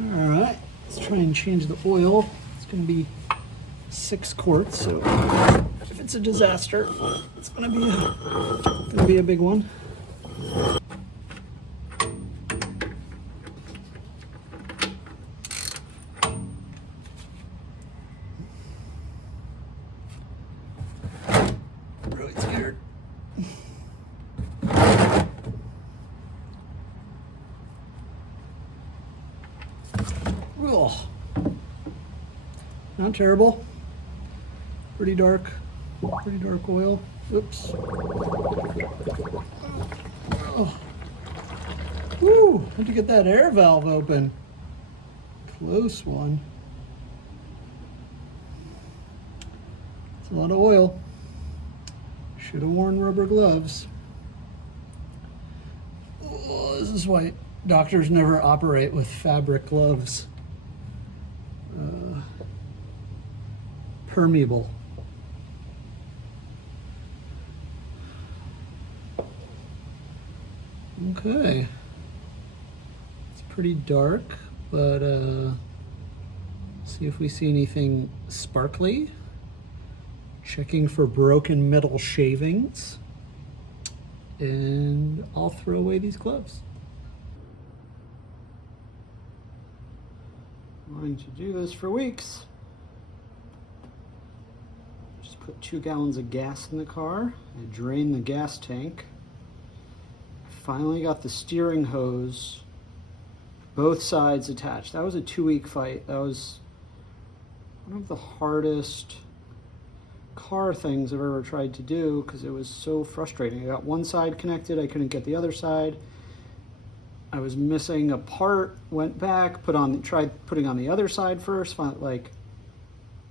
All right, let's try and change the oil. It's going to be 6 quarts, so if it's a disaster, it's going to be a big one. Really scared. Oh, not terrible. Pretty dark oil. Oops. Oh. Woo! Had to get that air valve open. Close one. It's a lot of oil. Should have worn rubber gloves. Oh, this is why doctors never operate with fabric gloves. Permeable. Okay. It's pretty dark, but see if we see anything sparkly. Checking for broken metal shavings. And I'll throw away these gloves. I'm going to do this for weeks. Just put 2 gallons of gas in the car. I drain the gas tank. I finally got the steering hose, both sides attached. That was a 2-week fight. That was one of the hardest car things I've ever tried to do because it was so frustrating. I got one side connected, I couldn't get the other side. I was missing a part, went back, tried putting on the other side first, found like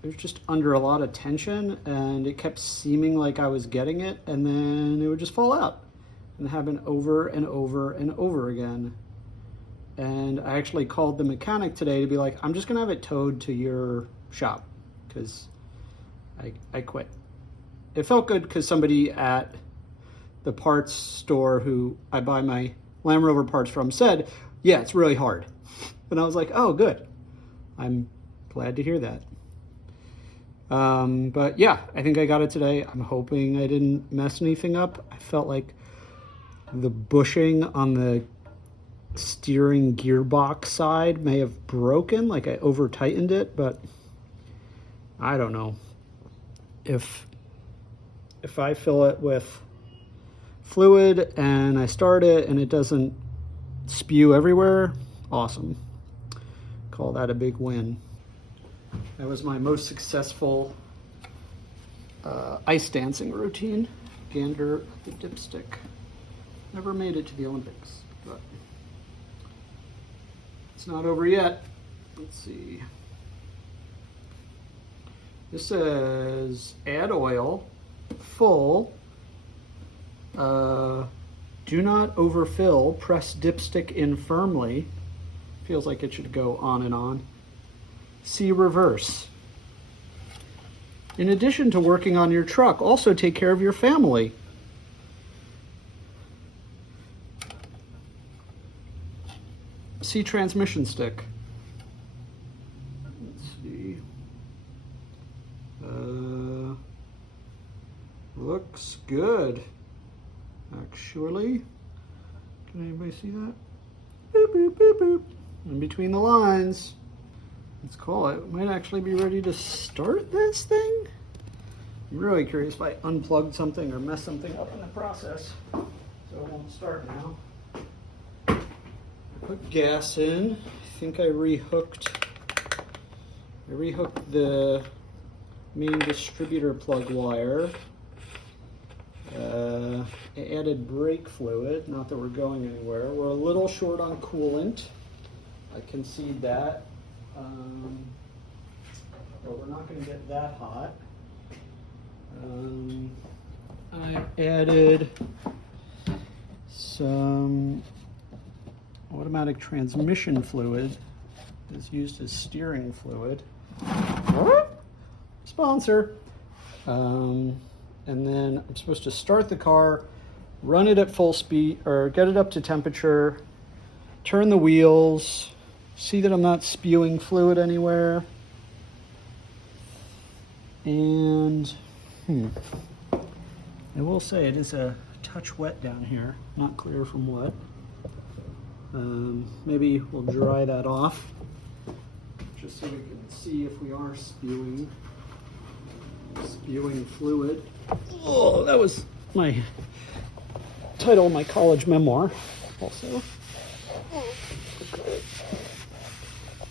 it was just under a lot of tension and it kept seeming like I was getting it and then it would just fall out. And it happened over and over and over again. And I actually called the mechanic today to be like, I'm just gonna have it towed to your shop because I quit. It felt good because somebody at the parts store who I buy my Land Rover parts from said, yeah, it's really hard. And I was like, oh, good. I'm glad to hear that. But yeah, I think I got it today. I'm hoping I didn't mess anything up. I felt like the bushing on the steering gearbox side may have broken, like I over tightened it, but I don't know. If I fill it with fluid and I start it and it doesn't spew everywhere, awesome. Call that a big win. That was my most successful ice dancing routine. Gander the dipstick. Never made it to the Olympics, but it's not over yet. Let's see. This says add oil, full, do not overfill, press dipstick in firmly. Feels like it should go on and on. See reverse. In addition to working on your truck, also take care of your family. See transmission stick. Let's see. Looks good. Actually, can anybody see that? Boop, boop, boop, boop. In between the lines. Let's call it. Might actually be ready to start this thing. I'm really curious if I unplugged something or messed something up in the process. So it won't start now. I put gas in. I think I rehooked the main distributor plug wire. I added brake fluid, not that we're going anywhere. We're a little short on coolant. I concede that. But we're not going to get that hot. I added some automatic transmission fluid. It's used as steering fluid. Sponsor. And then I'm supposed to start the car, run it at full speed, or get it up to temperature, turn the wheels, See that I'm not spewing fluid anywhere. And I will say it is a touch wet down here, not clear from what. Maybe we'll dry that off just so we can see if we are spewing fluid. Oh, that was my title of my college memoir also. Okay.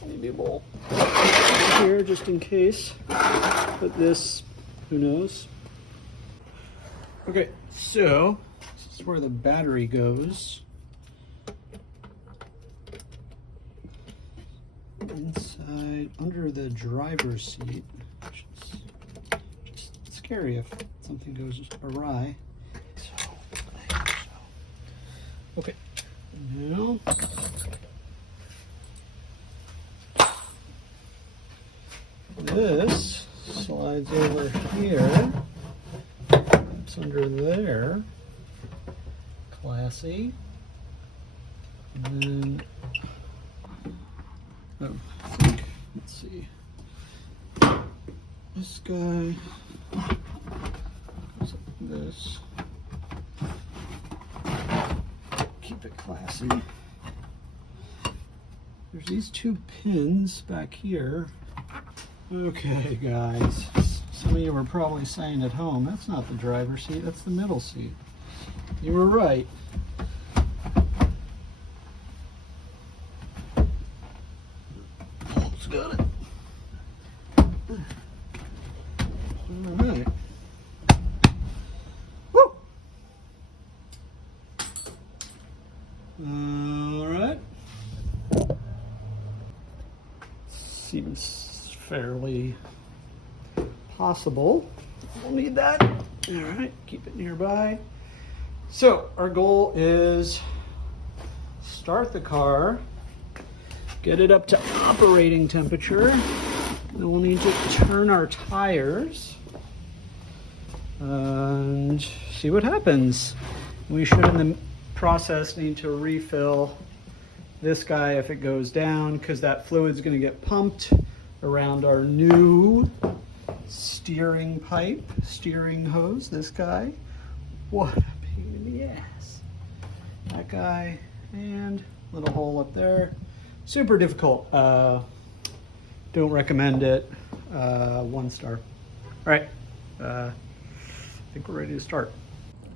Maybe we'll put it here just in case, but this, who knows. Okay, so this is where the battery goes. Inside, under the driver's seat, which is just scary if something goes awry. Okay, now this slides over here. It's under there. Classy. And then, I think, let's see. This guy goes like this. Keep it classy. There's these two pins back here. Okay, guys. Some of you were probably saying at home, that's not the driver's seat, that's the middle seat. You were right. Almost got it. All right. Woo! All right. Seems fairly possible. We'll need that. All right, keep it nearby. So our goal is start the car, get it up to operating temperature. Then we'll need to turn our tires and see what happens. We should, in the process, need to refill this guy if it goes down, because that fluid's going to get pumped around our new steering hose. This guy, what a pain in the ass. That guy, and little hole up there. Super difficult. Don't recommend it. 1 star. All right, I think we're ready to start.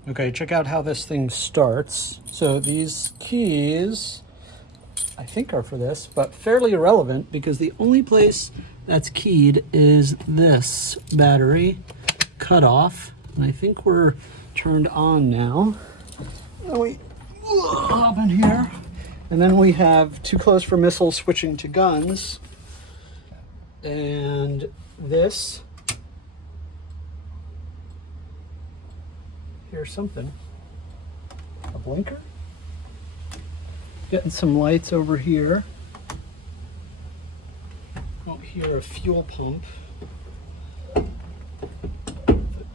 Okay, check out how this thing starts. So these keys, I think, are for this, but fairly irrelevant because the only place that's keyed is this battery cutoff. And I think we're turned on now. And we hop in here. And then we have too close for missiles switching to guns. And this. Here's something. A blinker. Getting some lights over here. Out here, a fuel pump. I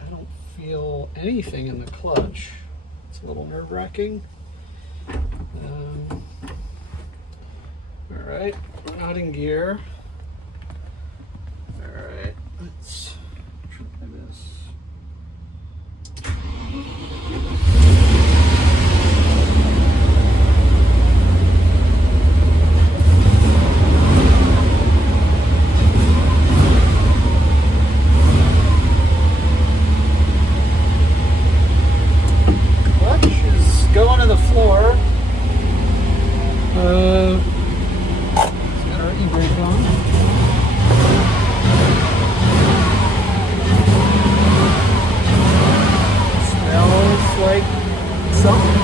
don't feel anything in the clutch. It's a little nerve-wracking. All right, we're not in gear. All right, let's try this. Going to the floor. It's got our e-brake on. Smells like something.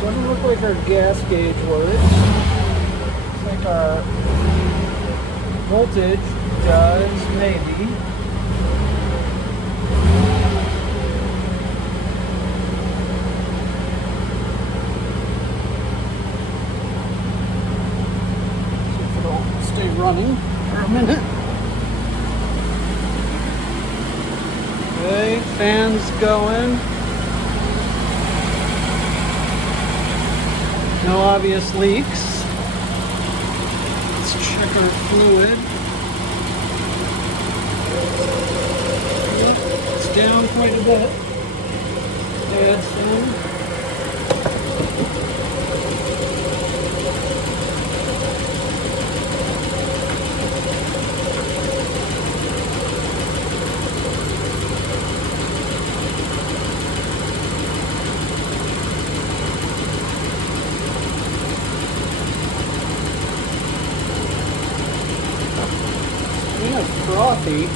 Doesn't look like our gas gauge works. Looks like our voltage does, maybe. See if it'll stay running for a minute. Okay, fans going. No obvious leaks. Let's check our fluid. It's down quite a bit. Add some. Kind of frothy.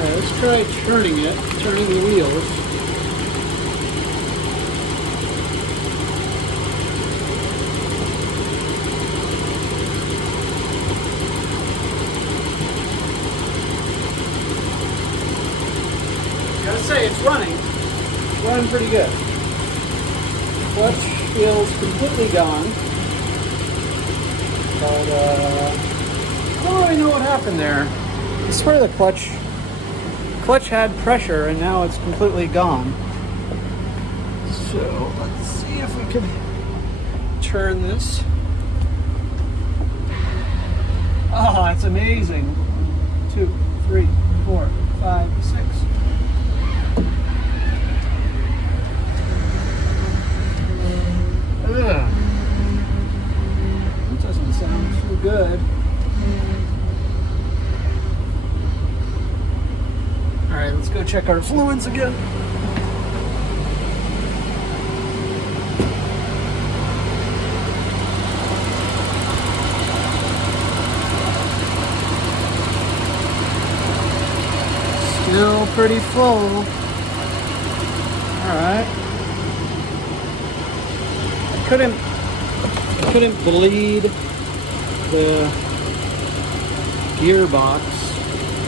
Let's try turning the wheels. Gotta say, it's running. It's running pretty good. Clutch feels completely gone. But, I don't really know what happened there. I swear the clutch had pressure and now it's completely gone. So let's see if we can turn this. Oh, that's amazing. 2, 3, 4, 5, 6. Ugh. That doesn't sound too good. Alright, let's go check our fluids again. Still pretty full. Alright. I couldn't bleed the gearbox,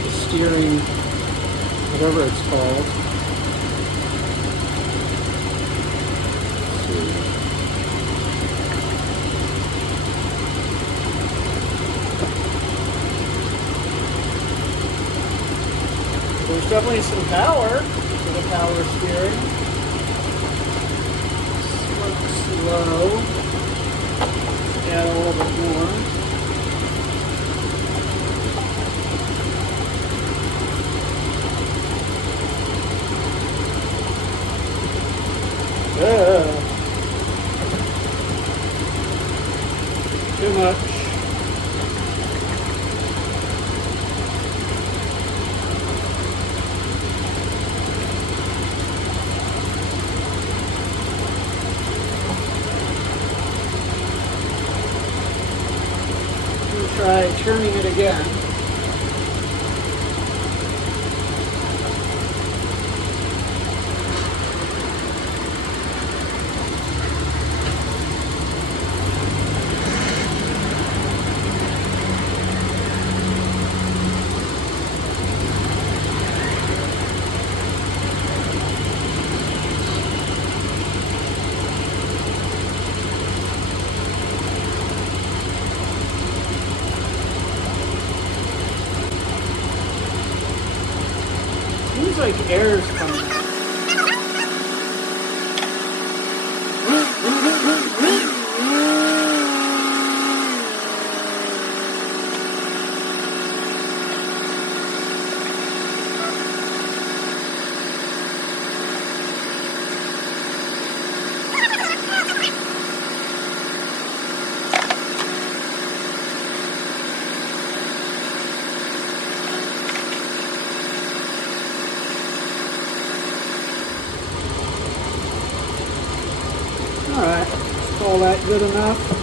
the steering, whatever it's called. Let's see. There's definitely some power to the power steering. Slow. Add a little bit more. Too much. We'll try turning it again. Seems like air's coming out. Alright, call that good enough.